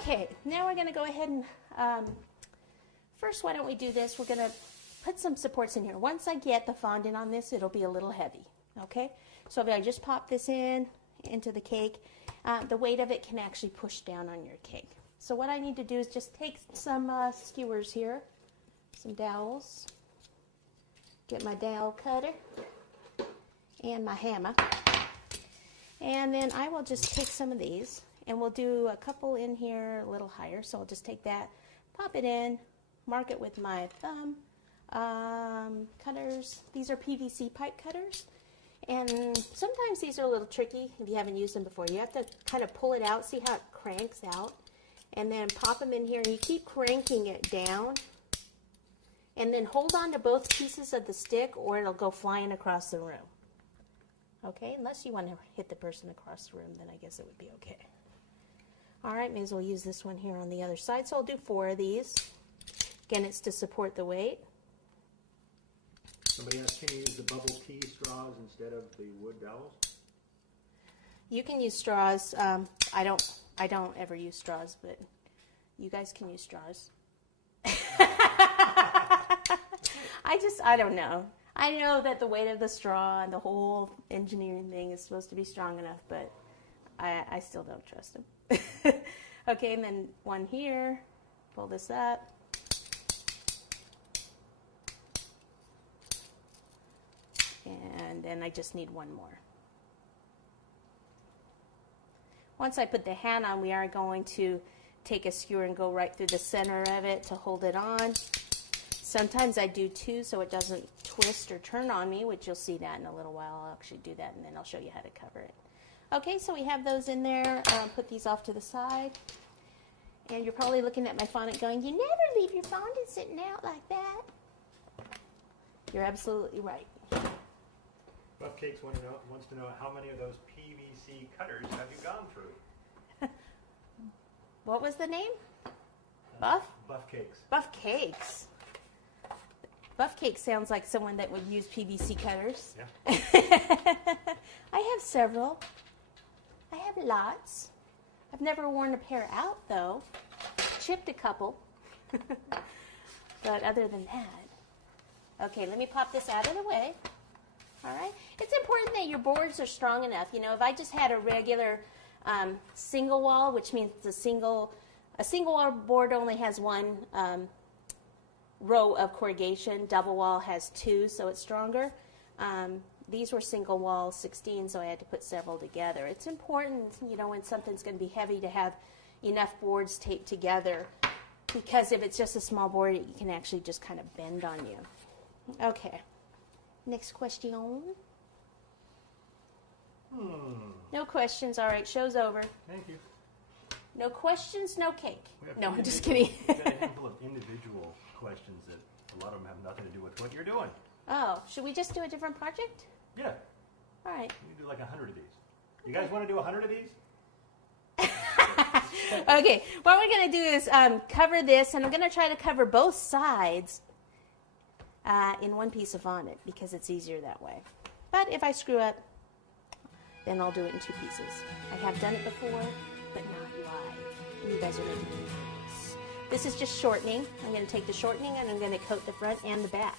Okay, now we're going to go ahead and, first, why don't we do this? We're going to put some supports in here. Once I get the fondant on this, it'll be a little heavy, okay? So if I just pop this into the cake, the weight of it can actually push down on your cake. So what I need to do is just take some skewers here, some dowels, get my dowel cutter and my hammer, and then I will just take some of these, and we'll do a couple in here a little higher. So I'll just take that, pop it in, mark it with my thumb. Cutters, these are PVC pipe cutters, and sometimes these are a little tricky if you haven't used them before. You have to kind of pull it out, see how it cranks out, and then pop them in here, and you keep cranking it down, and then hold on to both pieces of the stick or it'll go flying across the room. Okay, unless you want to hit the person across the room, then I guess it would be okay. All right, may as well use this one here on the other side. So I'll do 4 of these. Again, it's to support the weight. Somebody asked, can you use the bubble tea straws instead of the wood dowels? You can use straws. I don't ever use straws, but you guys can use straws. I don't know. I know that the weight of the straw and the whole engineering thing is supposed to be strong enough, but I still don't trust them. Okay, and then one here. Pull this up. And then I just need one more. Once I put the hand on, we are going to take a skewer and go right through the center of it to hold it on. Sometimes I do 2 so it doesn't twist or turn on me, which you'll see that in a little while. I'll actually do that, and then I'll show you how to cover it. Okay, so we have those in there. Put these off to the side. And you're probably looking at my fondant going, you never leave your fondant sitting out like that. You're absolutely right. Buff Cakes wants to know how many of those PVC cutters have you gone through? What was the name? Buff? Buff Cakes. Buff Cakes. Buff Cakes sounds like someone that would use PVC cutters. Yeah. I have several. I have lots. I've never worn a pair out, though. Chipped a couple. But other than that. Okay, let me pop this out of the way. All right. It's important that your boards are strong enough. You know, if I just had a regular single wall, which means a single wall board only has one row of corrugation. Double wall has 2, so it's stronger. These were single wall 16, so I had to put several together. It's important, you know, when something's going to be heavy to have enough boards taped together, because if it's just a small board, it can actually just kind of bend on you. Okay. Next question. No questions. All right, show's over. Thank you. No questions, no cake. No, I'm just kidding. We've got a handful of individual questions that a lot of them have nothing to do with what you're doing. Oh, should we just do a different project? Yeah. All right. We can do like 100 of these. You guys want to do 100 of these? Okay, what we're going to do is cover this, and I'm going to try to cover both sides in one piece of fondant because it's easier that way. But if I screw up, then I'll do it in 2 pieces. I have done it before, but not live. And you guys are making me nervous. This is just shortening. I'm going to take the shortening and I'm going to coat the front and the back.